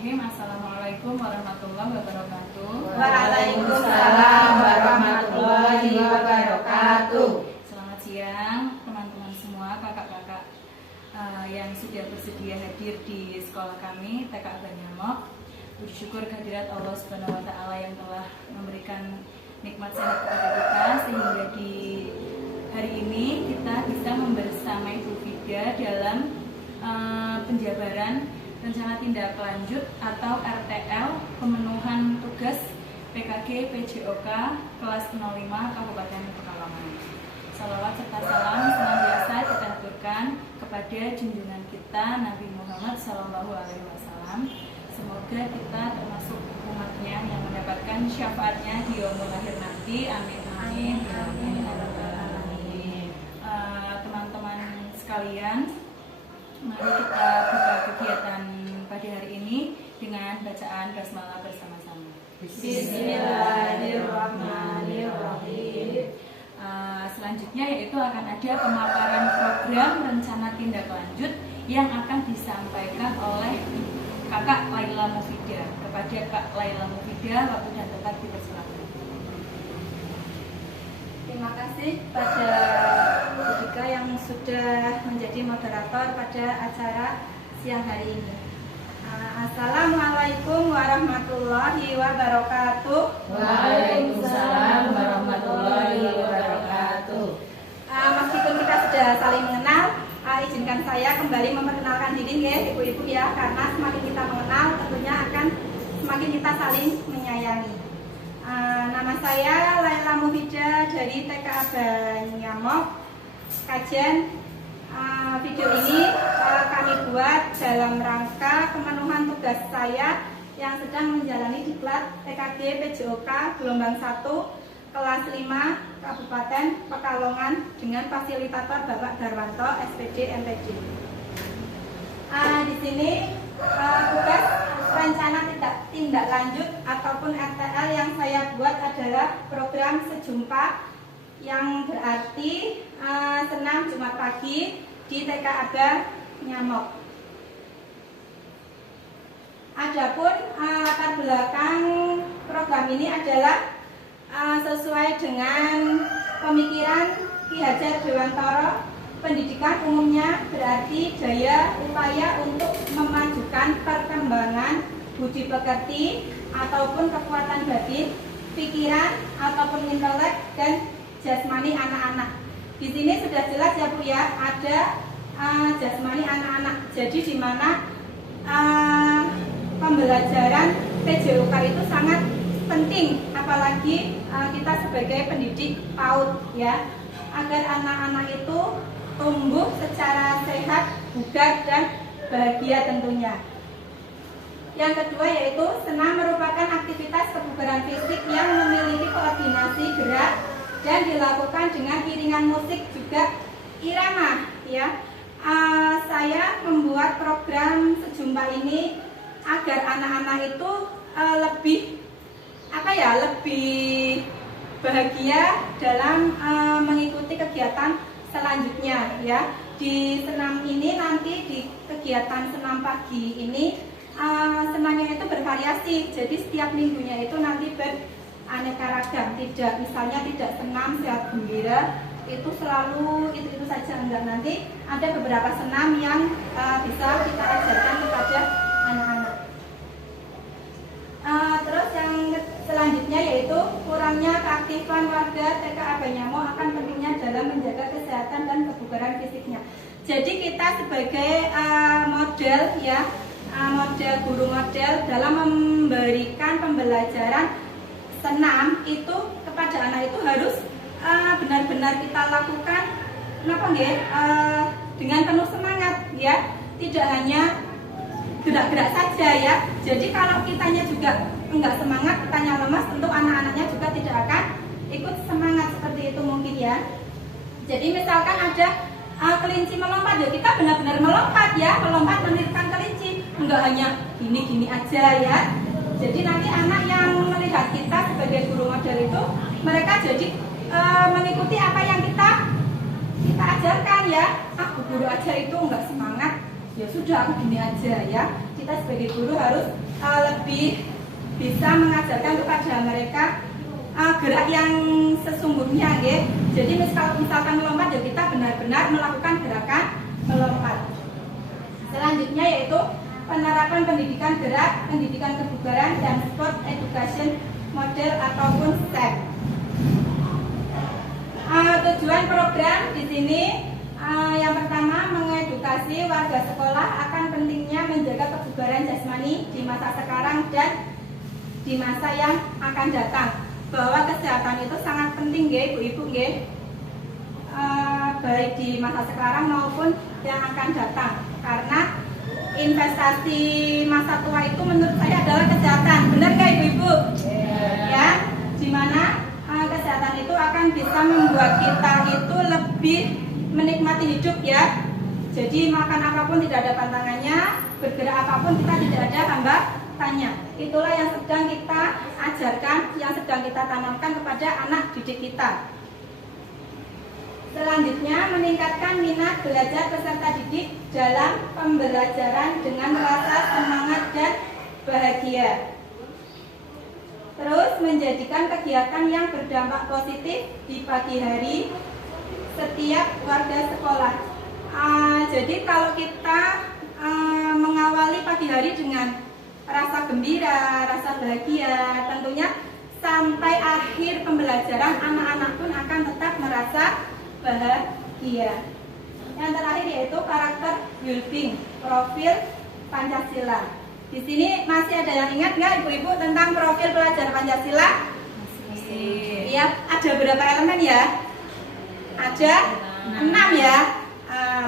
Bismillahirrahmanirrahim. Assalamualaikum warahmatullahi wabarakatuh. Waalaikumsalam warahmatullahi wabarakatuh. Selamat siang teman-teman semua, kakak-kakak yang sudah bersedia hadir di sekolah kami TK Banyamok. Puji syukur kehadirat Allah Subhanahu wa taala yang telah memberikan nikmat sehat kepada kita sehingga di hari ini kita bisa membersamai Bu Fida dalam penjabaran rencana tindak lanjut atau RTL pemenuhan tugas PKG PJOK kelas 05 Kabupaten Pekalongan. Salawat serta salam senantiasa kita aturkan kepada junjungan kita Nabi Muhammad SAW. Semoga kita termasuk umatnya yang mendapatkan syafaatnya di yaumul akhir nanti. Amin amin amin. Teman-teman sekalian, mari kita buka kegiatan pada hari ini dengan bacaan basmalah bersama-sama. Bismillahirrahmanirrahim. Selanjutnya yaitu akan ada pemaparan program rencana tindak lanjut yang akan disampaikan oleh Kakak Laila Mufida. Kepada Kak Laila Mufida, waktu dan tempat dipersilakan. Terima kasih pada Bu Dika yang sudah menjadi moderator pada acara siang hari ini. Assalamualaikum warahmatullahi wabarakatuh. Waalaikumsalam warahmatullahi wabarakatuh. Meskipun kita sudah saling mengenal, izinkan saya kembali memperkenalkan diri ya ibu-ibu ya, karena semakin kita mengenal tentunya akan semakin kita saling menyayangi. Nama saya Laila Mufida dari TK Banyamok. Kajian video ini kami buat dalam rangka pemenuhan tugas saya yang sedang menjalani diklat PKG PJOK gelombang 1 kelas 5 Kabupaten Pekalongan dengan fasilitator Bapak Darwanto SPD MPD. Di sini tugas rencana tindak lanjut ataupun RTL yang saya buat adalah program sejumpa yang berarti senam Jumat pagi di TK Banyamok. Adapun latar belakang program ini adalah sesuai dengan pemikiran Ki Hajar Dewantara, pendidikan umumnya berarti daya upaya untuk memajukan perkembangan budi pekerti ataupun kekuatan batin, pikiran ataupun intelek dan jasmani anak-anak. Di sini sudah jelas ya Bu ya, ada jasmani anak-anak. Jadi di mana pembelajaran PJOK itu sangat penting, apalagi kita sebagai pendidik PAUD ya, agar anak-anak itu tumbuh secara sehat, bugar dan bahagia tentunya. Yang kedua yaitu senam merupakan aktivitas kebugaran fisik yang memiliki koordinasi gerak dan dilakukan dengan iringan musik juga irama ya. Saya membuat program sejumpa ini agar anak-anak itu lebih bahagia dalam mengikuti kegiatan selanjutnya ya. Di senam ini nanti di kegiatan senam pagi ini senamnya itu bervariasi. Jadi setiap minggunya itu nanti beraneka ragam. Misalnya tidak senam sehat gembira itu selalu itu saja, enggak, nanti ada beberapa senam yang bisa kita ajarkan kepada anak-anak. Terus yang selanjutnya yaitu kurangnya keaktifan warga TK Banyamok akan pentingnya dalam menjaga kesehatan dan kebugaran fisiknya. Jadi kita sebagai model ya, model guru model dalam memberikan pembelajaran senam itu kepada anak itu harus benar-benar kita lakukan dengan penuh semangat ya, tidak hanya gerak-gerak saja ya. Jadi kalau kitanya juga enggak semangat, kitanya lemas, tentu anak-anaknya juga tidak akan ikut semangat seperti itu mungkin ya. Jadi misalkan ada kelinci melompat ya, kita benar-benar melompat ya, melompat menirikan kelinci, enggak hanya gini-gini aja ya. Jadi nanti anak yang melihat kita sebagai guru model itu, mereka jadi mengikuti apa yang kita ajarkan ya. Guru aja itu enggak semangat, ya sudah aku gini aja ya. Kita sebagai guru harus lebih bisa mengajarkan kepada mereka gerak yang sesungguhnya, ya. Jadi misalkan melompat, ya kita benar-benar melakukan gerakan melompat. Selanjutnya yaitu penerapan pendidikan gerak, pendidikan kebugaran, dan sport education model ataupun STEM. Tujuan program di sini yang pertama mengedukasi warga sekolah akan pentingnya menjaga kebugaran jasmani di masa sekarang dan di masa yang akan datang. Bahwa kesehatan itu sangat penting, nggih, Ibu-ibu, nggih. Baik di masa sekarang maupun yang akan datang. Karena investasi masa tua itu menurut saya adalah kesehatan. Benar nggak, Ibu-ibu? Ya, dimana kesehatan itu akan bisa membuat kita itu lebih menikmati hidup, ya. Jadi makan apapun tidak ada pantangannya, bergerak apapun kita tidak ada hambatannya. Itulah yang sedang kita ajarkan, yang sedang kita tanamkan kepada anak didik kita. Selanjutnya, meningkatkan minat belajar peserta didik dalam pembelajaran dengan rasa semangat dan bahagia. Terus, menjadikan kegiatan yang berdampak positif di pagi hari setiap warga sekolah. Jadi kalau kita mengawali pagi hari dengan rasa gembira, rasa bahagia, tentunya sampai akhir pembelajaran anak-anak pun akan tetap merasa bahagia. Yang terakhir yaitu karakter building, profil Pancasila. Di sini masih ada yang ingat nggak, Ibu-ibu, tentang profil pelajar Pancasila? Masih. Iya, ada berapa elemen ya? Ada 6 ya.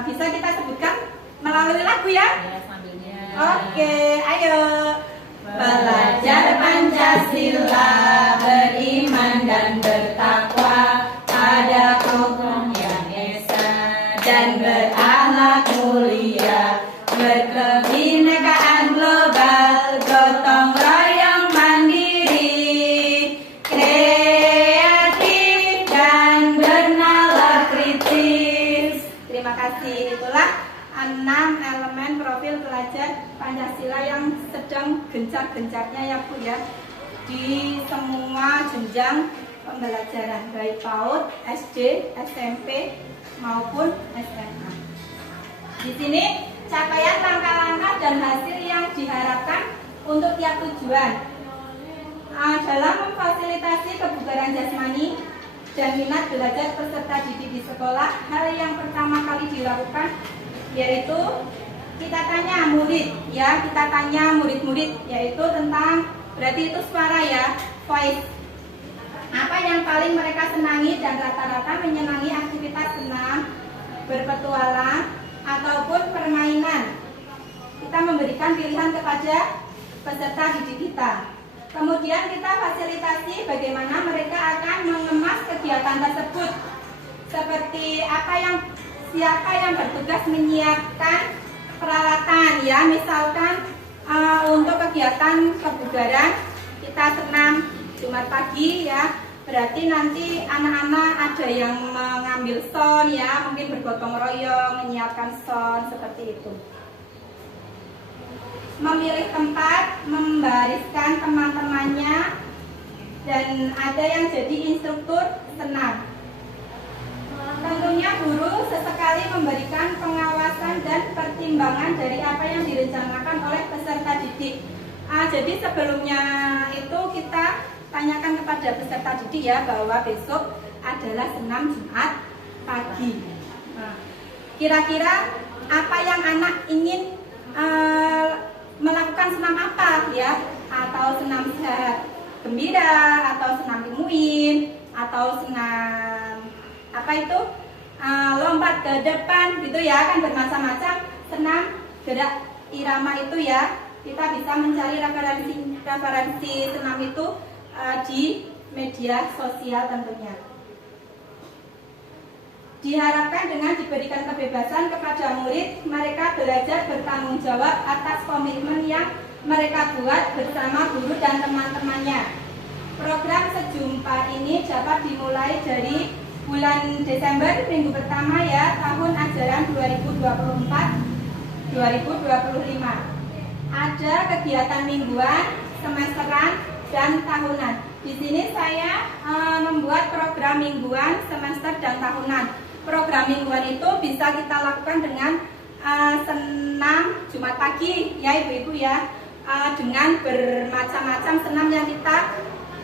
Bisa kita sebutkan melalui lagu ya? Ya, sambilnya. Oke, ayo. Belajar Pancasila, beriman dan bertakwa pada hukum yang esa dan berakhlak mulia, berkebinekaan global, gotong royong mandiri, kreatif dan bernalar kritis. Terima kasih. Itulah 6 elemen profil pelajar Pancasila yang sedang gencar-gencarnya ya Bu ya, di semua jenjang pembelajaran, baik PAUD, SD, SMP maupun SMA. Di sini capaian langkah-langkah dan hasil yang diharapkan untuk tiap tujuan. Dalam memfasilitasi kebugaran jasmani dan minat belajar peserta didik di sekolah, hal yang pertama kali dilakukan yaitu kita tanya murid, ya, kita tanya murid-murid, yaitu tentang, berarti itu suara ya, voice. Apa yang paling mereka senangi, dan rata-rata menyenangi aktivitas senam, berpetualang, ataupun permainan. Kita memberikan pilihan kepada peserta didik kita. Kemudian kita fasilitasi bagaimana mereka akan mengemas kegiatan tersebut. Seperti siapa yang bertugas menyiapkan peralatan, ya, misalkan untuk kegiatan kebugaran kita senam Jumat pagi, ya, berarti nanti anak-anak ada yang mengambil sound, ya, mungkin bergotong royong menyiapkan sound seperti itu. Memilih tempat, membariskan teman-temannya, dan ada yang jadi instruktur senam. Tentunya guru sesekali memberikan pengawasan dan pertimbangan dari apa yang direncanakan oleh peserta didik. Jadi sebelumnya itu kita tanyakan kepada peserta didik, ya, bahwa besok adalah senam Jumat pagi. Kira-kira apa yang anak ingin melakukan senam apa, ya? Atau senam sehat gembira, atau senam imuin, atau senam apa itu, lompat ke depan gitu, ya, kan bermacam-macam senam gerak irama itu, ya. Kita bisa mencari referensi senam itu di media sosial tentunya. Diharapkan dengan diberikan kebebasan kepada murid, mereka belajar bertanggung jawab atas komitmen yang mereka buat bersama guru dan teman-temannya. Program Sejumpa ini dapat dimulai dari bulan Desember, minggu pertama, ya, tahun ajaran 2024-2025. ada kegiatan mingguan, semesteran, dan tahunan. Di sini saya membuat program mingguan, semester, dan tahunan. Program mingguan itu bisa kita lakukan dengan senam Jumat pagi, ya ibu-ibu ya, dengan bermacam-macam senam yang kita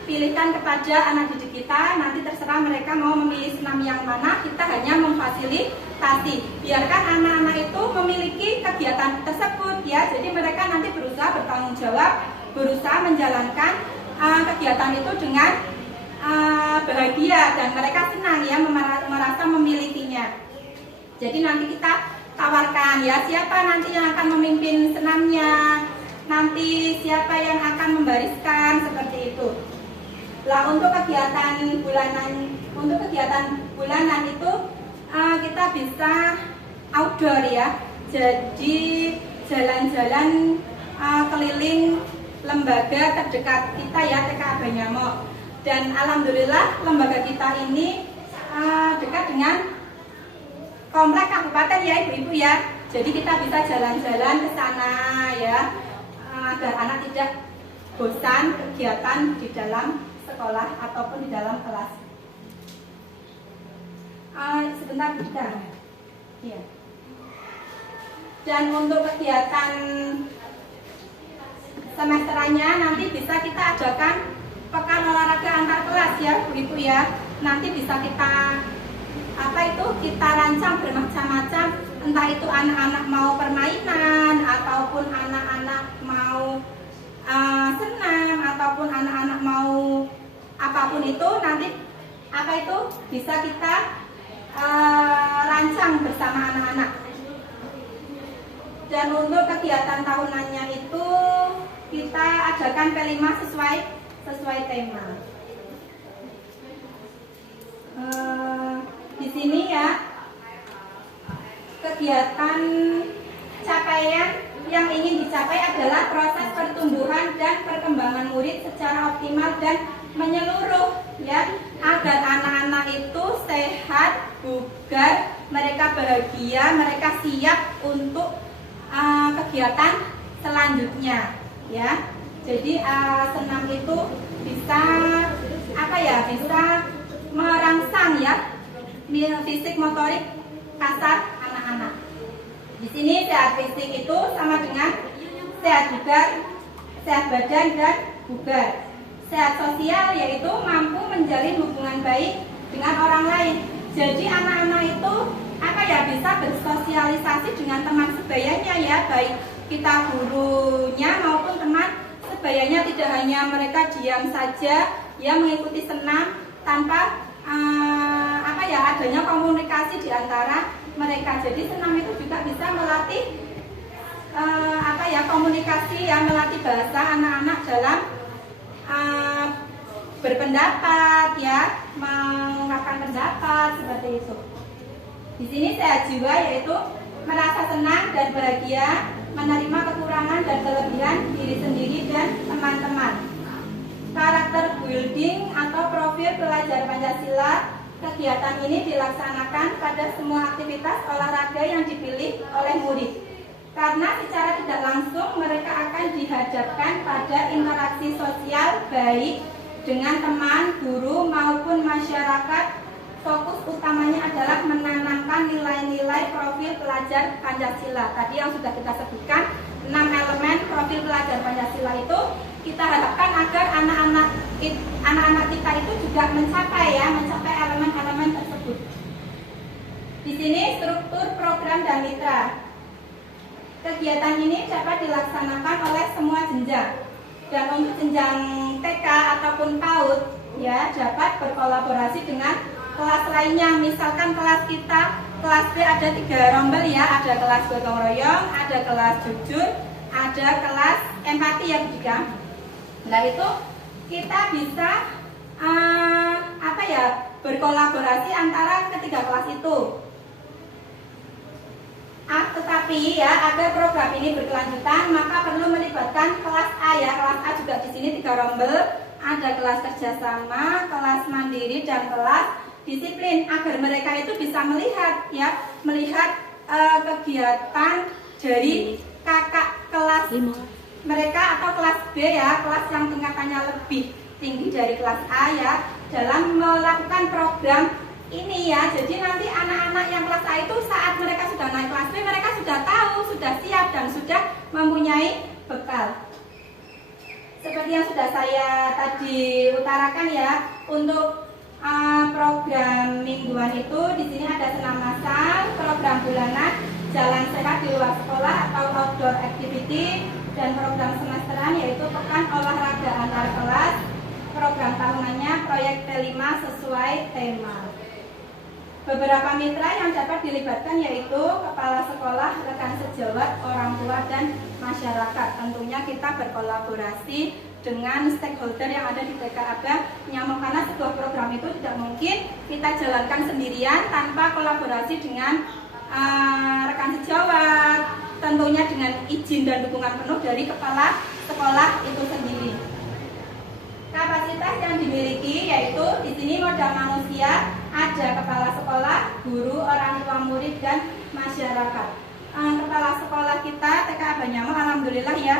pilihkan kepada anak didik kita. Nanti terserah mereka mau memilih senam yang mana, kita hanya memfasilitasi. Biarkan anak-anak itu memiliki kegiatan tersebut ya. Jadi mereka nanti berusaha bertanggung jawab, berusaha menjalankan kegiatan itu dengan bahagia dan mereka senang ya, merasa memilikinya. Jadi nanti kita tawarkan ya, siapa nanti yang akan memimpin senamnya, nanti siapa yang akan membariskan, seperti itu. Lah untuk kegiatan bulanan itu kita bisa outdoor ya. Jadi jalan-jalan keliling lembaga terdekat kita ya, TK Banyamok. Dan alhamdulillah lembaga kita ini dekat dengan komplek kabupaten ya ibu-ibu ya. Jadi kita bisa jalan-jalan ke sana ya, agar anak tidak bosan kegiatan di dalam sekolah ataupun di dalam kelas. Sebentar kita. Iya. Dan untuk kegiatan semesterannya nanti bisa kita adakan pekan olahraga antar kelas ya ibu-ibu ya. Nanti bisa kita kita rancang bermacam-macam, entah itu anak-anak mau permainan ataupun anak-anak mau senam ataupun anak-anak mau apapun itu, nanti bisa kita rancang bersama anak-anak. Dan untuk kegiatan tahunannya itu kita adakan P5 sesuai tema. Di sini ya, kegiatan capaian yang ingin dicapai adalah proses pertumbuhan dan perkembangan murid secara optimal dan menyeluruh ya, agar anak-anak itu sehat, bugar, mereka bahagia, mereka siap untuk kegiatan selanjutnya ya. Jadi senam itu bisa bisa merangsang ya fisik motorik kasar anak-anak. Di sini sehat fisik itu sama dengan sehat bugar, sehat badan dan bugar. Sehat sosial yaitu mampu menjalin hubungan baik dengan orang lain. Jadi anak-anak itu bisa bersosialisasi dengan teman sebayanya ya, baik kita gurunya maupun teman sebayanya. Tidak hanya mereka diam saja ya mengikuti senam tanpa adanya komunikasi di antara mereka. Jadi senam itu juga bisa melatih komunikasi ya, melatih bahasa anak-anak dalam berpendapat ya, mengungkapkan pendapat seperti itu. Di sini sehat jiwa yaitu merasa senang dan bahagia, menerima kekurangan dan kelebihan diri sendiri dan teman-teman. Karakter building atau profil pelajar Pancasila, kegiatan ini dilaksanakan pada semua aktivitas olahraga yang dipilih oleh murid. Karena secara tidak langsung mereka akan dihadapkan pada interaksi sosial baik dengan teman, guru maupun masyarakat. Fokus utamanya adalah menanamkan nilai-nilai profil pelajar Pancasila. Tadi yang sudah kita sebutkan, 6 elemen profil pelajar Pancasila itu kita harapkan agar anak-anak kita itu juga mencapai elemen-elemen tersebut. Di sini struktur program dan mitra. Kegiatan ini dapat dilaksanakan oleh semua jenjang. Dan untuk jenjang TK ataupun PAUD ya dapat berkolaborasi dengan kelas lainnya. Misalkan kelas kita, kelas B ada 3 rombel ya, ada kelas gotong royong, ada kelas jujur, ada kelas empati yang ketiga. Nah itu kita bisa berkolaborasi antara ketiga kelas itu. Tetapi ya agar program ini berkelanjutan maka perlu melibatkan kelas A ya. Kelas A juga di sini 3 rombel, ada kelas kerjasama, kelas mandiri dan kelas disiplin, agar mereka itu bisa melihat kegiatan dari kakak kelas kelas mereka atau kelas B ya, kelas yang tingkatannya lebih tinggi dari kelas A ya, dalam melakukan program ini ya. Jadi nanti anak-anak yang kelas A itu saat mereka sudah naik kelas B, mereka sudah tahu, sudah siap dan sudah mempunyai bekal. Seperti yang sudah saya tadi utarakan ya, untuk program mingguan itu di sini ada senam massal, program bulanan, jalan sehat di luar sekolah atau outdoor activity, dan program semesteran yaitu pekan olahraga antar kelas. Program tahunannya proyek T5 sesuai tema. Beberapa mitra yang dapat dilibatkan yaitu kepala sekolah, rekan sejawat, orang tua, dan masyarakat. Tentunya kita berkolaborasi dengan stakeholder yang ada di TK Abang Nyamuk, karena sebuah program itu tidak mungkin kita jalankan sendirian tanpa kolaborasi dengan rekan sejawat, tentunya dengan izin dan dukungan penuh dari kepala sekolah itu sendiri. Kapasitas yang dimiliki yaitu di sini modal manusia, ada kepala sekolah, guru, orang tua murid, dan masyarakat. Kepala sekolah kita TK Abang Nyamuk alhamdulillah ya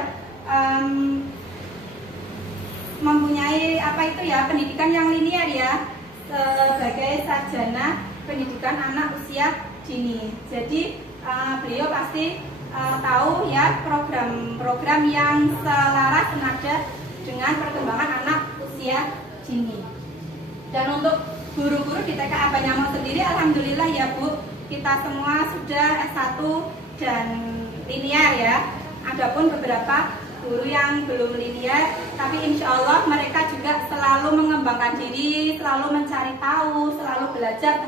mempunyai pendidikan yang linear ya, sebagai sarjana pendidikan anak usia dini. Jadi beliau pasti tahu ya program-program yang selaras senada dengan perkembangan anak usia dini. Dan untuk guru-guru di TK Abang Nyamuk sendiri alhamdulillah ya Bu, kita semua sudah S1 dan linear ya. Adapun beberapa guru yang belum linear, tapi insya Allah mereka juga selalu mengembangkan diri, selalu mencari tahu, selalu belajar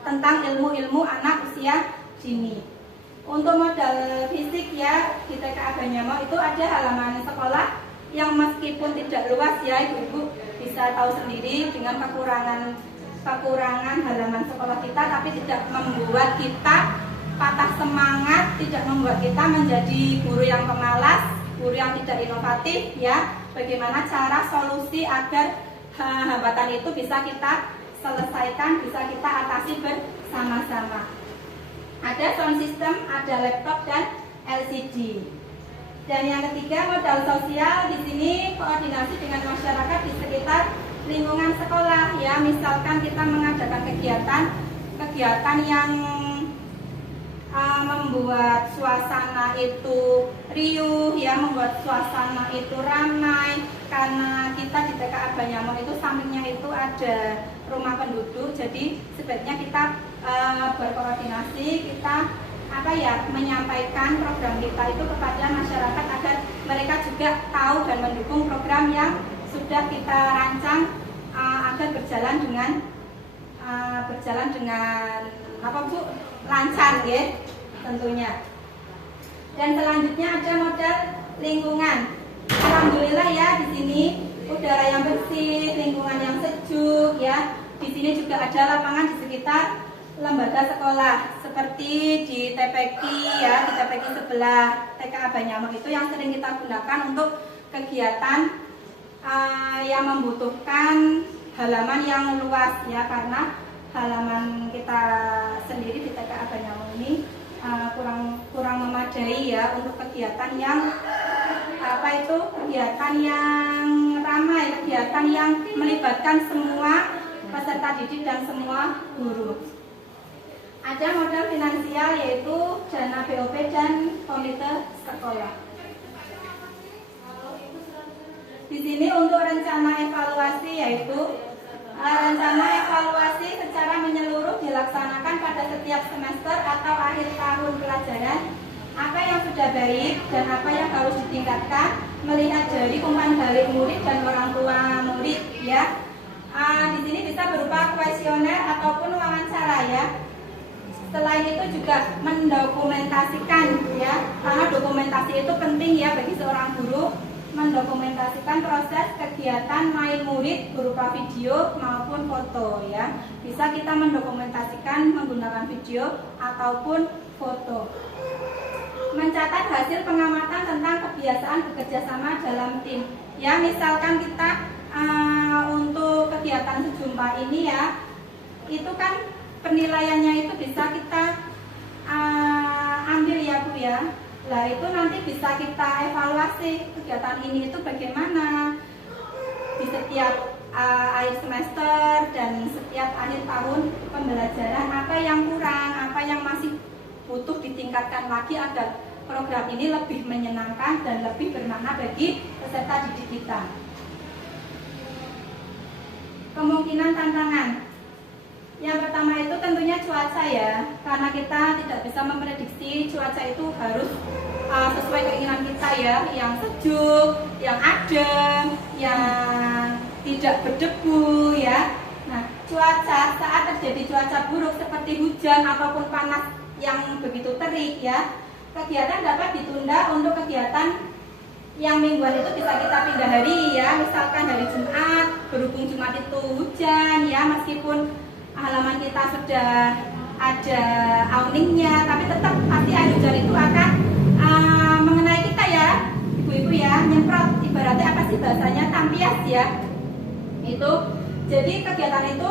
tentang ilmu-ilmu anak usia dini. Untuk modal fisik ya, di TK Abang Nyamuk itu ada halaman sekolah yang meskipun tidak luas ya ibu-ibu bisa tahu sendiri dengan kekurangan halaman sekolah kita, tapi tidak membuat kita patah semangat, tidak membuat kita menjadi guru yang pemalas, guru yang tidak inovatif ya. Bagaimana cara solusi agar hambatan itu bisa kita selesaikan, bisa kita atasi bersama-sama. Ada sound system, ada laptop, dan LCD. Dan yang ketiga modal sosial, di sini koordinasi dengan masyarakat di sekitar lingkungan sekolah ya. Misalkan kita mengadakan kegiatan yang membuat suasana itu riuh ya, membuat suasana itu ramai, karena kita di TK Abang Nyamuk itu sampingnya itu ada rumah penduduk. Jadi sebaiknya kita berkoordinasi, kita menyampaikan program kita itu kepada masyarakat agar mereka juga tahu dan mendukung program yang sudah kita rancang agar berjalan dengan lancar ya tentunya. Dan selanjutnya ada modal lingkungan. Alhamdulillah ya, di sini udara yang bersih, lingkungan yang sejuk ya. Di sini juga ada lapangan di sekitar lembaga sekolah seperti di TPQ ya, di TPQ sebelah TK Abang Nyamuk itu yang sering kita gunakan untuk kegiatan yang membutuhkan halaman yang luas ya, karena halaman kita sendiri di TK Abang Nyamuk ini kurang memadai ya untuk kegiatan yang kegiatan yang ramai, kegiatan yang melibatkan semua peserta didik dan semua guru. Ada modal finansial yaitu dana BOP dan komite sekolah. Di sini untuk rencana evaluasi yaitu rencana evaluasi secara menyeluruh dilaksanakan pada setiap semester atau akhir tahun pelajaran. Apa yang sudah baik dan apa yang harus ditingkatkan melihat dari umpan balik murid dan orang tua murid ya. Di sini bisa berupa kuesioner ataupun wawancara ya. Selain itu juga mendokumentasikan ya, karena dokumentasi itu penting ya bagi seorang guru, mendokumentasikan proses kegiatan main murid berupa video maupun foto ya. Bisa kita mendokumentasikan menggunakan video ataupun foto. Mencatat hasil pengamatan tentang kebiasaan bekerja sama dalam tim ya. Misalkan kita untuk kegiatan sejumpa ini ya, itu kan penilaiannya itu bisa kita ambil ya Bu ya, Nah itu nanti bisa kita evaluasi kegiatan ini itu bagaimana di setiap akhir semester dan setiap akhir tahun pembelajaran, apa yang kurang, apa yang masih butuh ditingkatkan lagi agar program ini lebih menyenangkan dan lebih bermakna bagi peserta didik kita. Kemungkinan tantangan. Yang pertama itu tentunya cuaca ya, karena kita tidak bisa memprediksi cuaca itu harus sesuai keinginan kita ya, yang sejuk, yang adem, yang tidak berdebu ya. Nah, cuaca saat terjadi cuaca buruk seperti hujan ataupun panas yang begitu terik ya, kegiatan dapat ditunda untuk kegiatan yang mingguan itu bisa kita pindah hari ya, misalkan hari Jumat, berhubung Jumat itu hujan ya, meskipun halaman kita sudah ada awningnya, tapi tetap pasti air hujan itu akan mengenai kita ya, ibu-ibu ya, nyemprot, ibaratnya apa sih bahasanya, tampias ya. Itu jadi kegiatan itu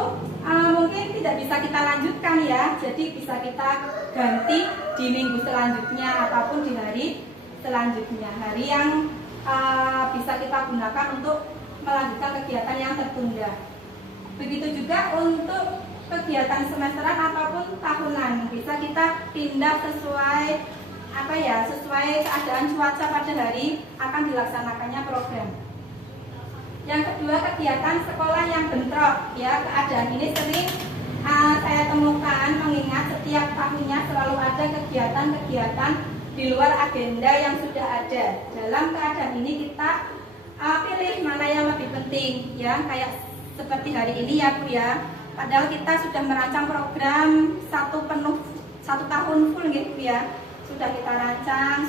mungkin tidak bisa kita lanjutkan ya, jadi bisa kita ganti di minggu selanjutnya ataupun di hari selanjutnya, hari yang bisa kita gunakan untuk melanjutkan kegiatan yang tertunda. Begitu juga untuk kegiatan semesteran ataupun tahunan, bisa kita pindah sesuai sesuai keadaan cuaca pada hari akan dilaksanakannya program. Yang kedua, kegiatan sekolah yang bentrok ya, keadaan ini sering saya temukan, mengingat setiap tahunnya selalu ada kegiatan-kegiatan di luar agenda yang sudah ada. Dalam keadaan ini kita pilih mana yang lebih penting ya, kayak seperti hari ini ya Bu ya. Padahal kita sudah merancang program satu tahun full gitu ya, sudah kita rancang,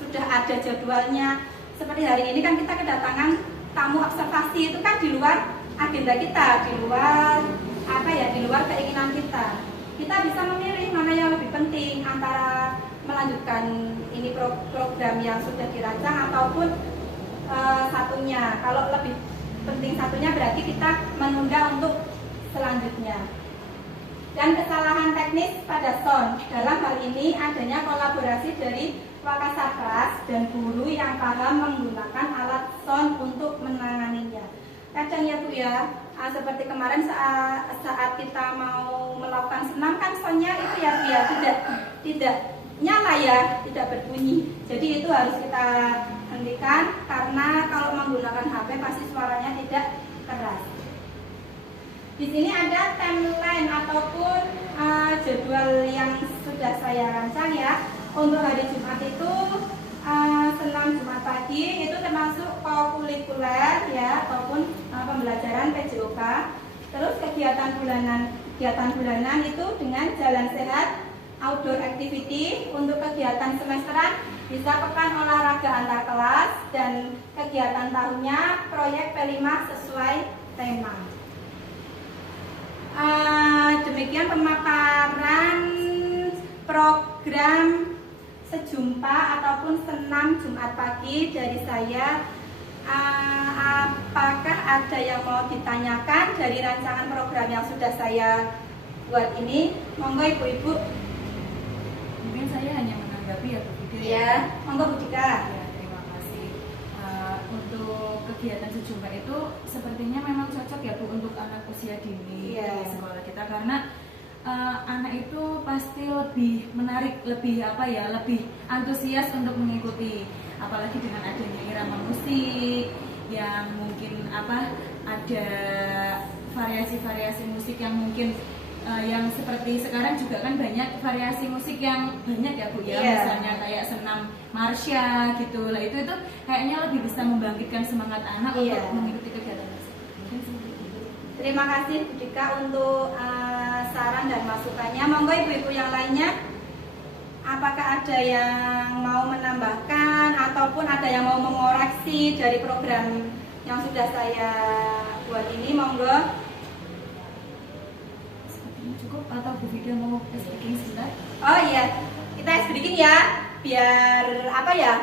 sudah ada jadwalnya. Seperti hari ini kan kita kedatangan tamu observasi, itu kan di luar agenda kita, di luar di luar keinginan kita. Kita bisa memilih mana yang lebih penting antara melanjutkan ini program yang sudah dirancang ataupun satunya. Kalau lebih penting satunya berarti kita menunda untuk selanjutnya. Dan kesalahan teknis pada sound, dalam hal ini adanya kolaborasi dari Wakasatgas dan guru yang paham menggunakan alat sound untuk menanganinya. Kadang ya Bu ya, seperti kemarin saat kita mau melakukan senam kan soundnya itu ya Bu ya, tidak nyala ya, tidak berbunyi. Jadi itu harus kita hentikan, karena kalau menggunakan HP pasti suaranya tidak keras. Di sini ada timeline ataupun jadwal yang sudah saya rancang ya. Untuk hari Jumat itu senam Jumat pagi itu termasuk kokurikuler ya, ataupun pembelajaran PJOK. Terus kegiatan bulanan itu dengan jalan sehat, outdoor activity. Untuk kegiatan semesteran bisa pekan olahraga antar kelas, dan kegiatan tahunnya proyek P5 sesuai tema. Demikian pemaparan program sejumpa ataupun senam Jumat pagi dari saya. Apakah ada yang mau ditanyakan dari rancangan program yang sudah saya buat ini? Monggo ibu-ibu. Mungkin saya hanya menanggapi ya Bu Dika. Ya, monggo Bu Dika. Ya, terima kasih. Untuk kegiatan sejumpa itu sepertinya memang cocok ya Bu untuk anak usia dini di sekolah kita, karena anak itu pasti lebih menarik, lebih antusias untuk mengikuti, apalagi dengan adanya irama musik yang mungkin ada variasi-variasi musik yang mungkin yang seperti sekarang juga kan banyak variasi musik yang banyak ya Bu ya, misalnya kayak senam marsya gitu lah, itu kayaknya lebih bisa membangkitkan semangat anak untuk mengikuti kegiatan tersebut. Terima kasih Bu Dika untuk saran dan masukannya. Monggo ibu-ibu yang lainnya, apakah ada yang mau menambahkan ataupun ada yang mau mengoreksi dari program yang sudah saya buat ini? Monggo. Sepertinya cukup, atau Bu Vida mau tes breaking sebentar? Oh iya, kita tes breaking ya, biar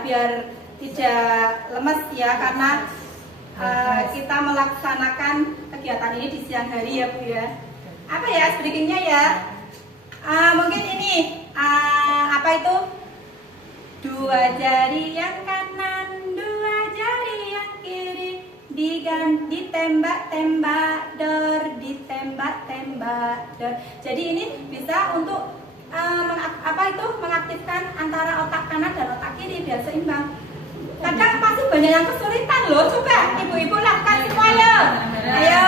biar tidak lemes ya, karena kita melaksanakan kegiatan ini di siang hari ya Bu ya. Apa ya breakingnya ya? Mungkin ini Dua jari yang kanan, dua jari yang kiri, ditembak-tembak dor, ditembak-tembak dor. Jadi ini bisa untuk mengaktifkan antara otak kanan dan otak kiri biar seimbang. Kadang pasti banyak yang kesulitan loh. Coba ibu-ibu lakukan semua ya. Ayo,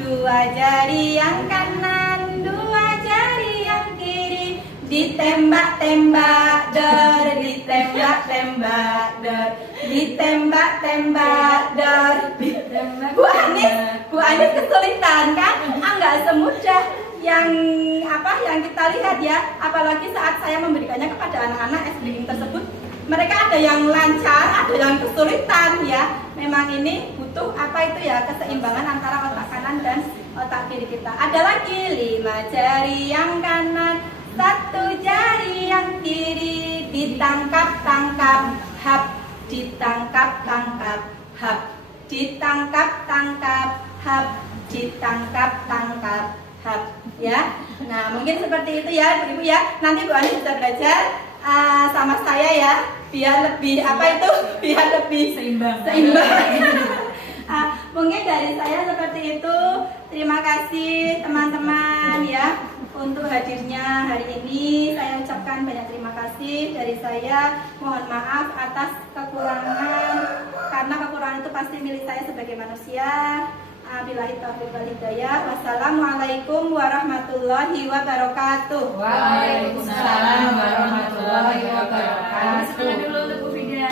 dua jari yang kanan, dua jari yang kiri, ditembak-tembak dor, ditembak-tembak dor, ditembak-tembak dor. Bu Anis kesulitan kan? Enggak semudah yang kita lihat ya. Apalagi saat saya memberikannya kepada anak-anak SD tersebut, mereka ada yang lancar, ada yang kesulitan ya. Memang ini butuh keseimbangan antara otak kanan dan otak kiri kita. Ada lagi 5 jari yang kanan, 1 jari yang kiri, ditangkap-tangkap, hap, ditangkap-tangkap, hap, ditangkap-tangkap, hap, ditangkap-tangkap, hap, ya. Nah, mungkin seperti itu ya, Ibu ya. Nanti Bu Ani bisa belajar sama saya ya, biar lebih biar lebih seimbang. Mungkin dari saya seperti itu. Terima kasih teman-teman ya untuk hadirnya hari ini. Saya ucapkan banyak terima kasih dari saya. Mohon maaf atas kekurangan, karena kekurangan itu pasti milik saya sebagai manusia. Billahi taufiq wal hidayah. Wassalamualaikum warahmatullahi wabarakatuh. Waalaikumsalam warahmatullahi wabarakatuh. Sekian dulu untuk Bu Fida.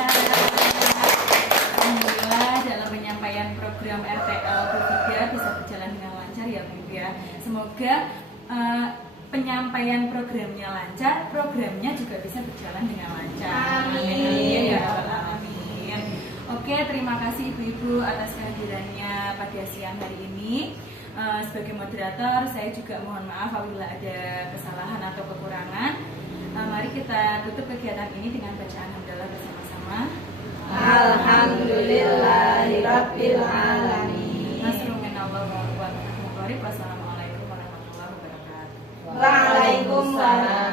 Alhamdulillah dalam penyampaian program RTL Bu Fida bisa berjalan dengan lancar ya Bu ya. Semoga penyampaian programnya lancar, programnya juga bisa berjalan dengan lancar. Amin. Ya Rabbal Alamin. Oke, terima kasih Ibu-Ibu atas kehadirannya pada siang hari ini. Sebagai moderator, saya juga mohon maaf apabila ada kesalahan atau kekurangan. Mari kita tutup kegiatan ini dengan bacaan hamdalah bersama-sama. Alhamdulillahirabbil alamin. Nasrun minallahi wa fathuh qarib. Wassalamualaikum warahmatullahi wabarakatuh. Waalaikumsalam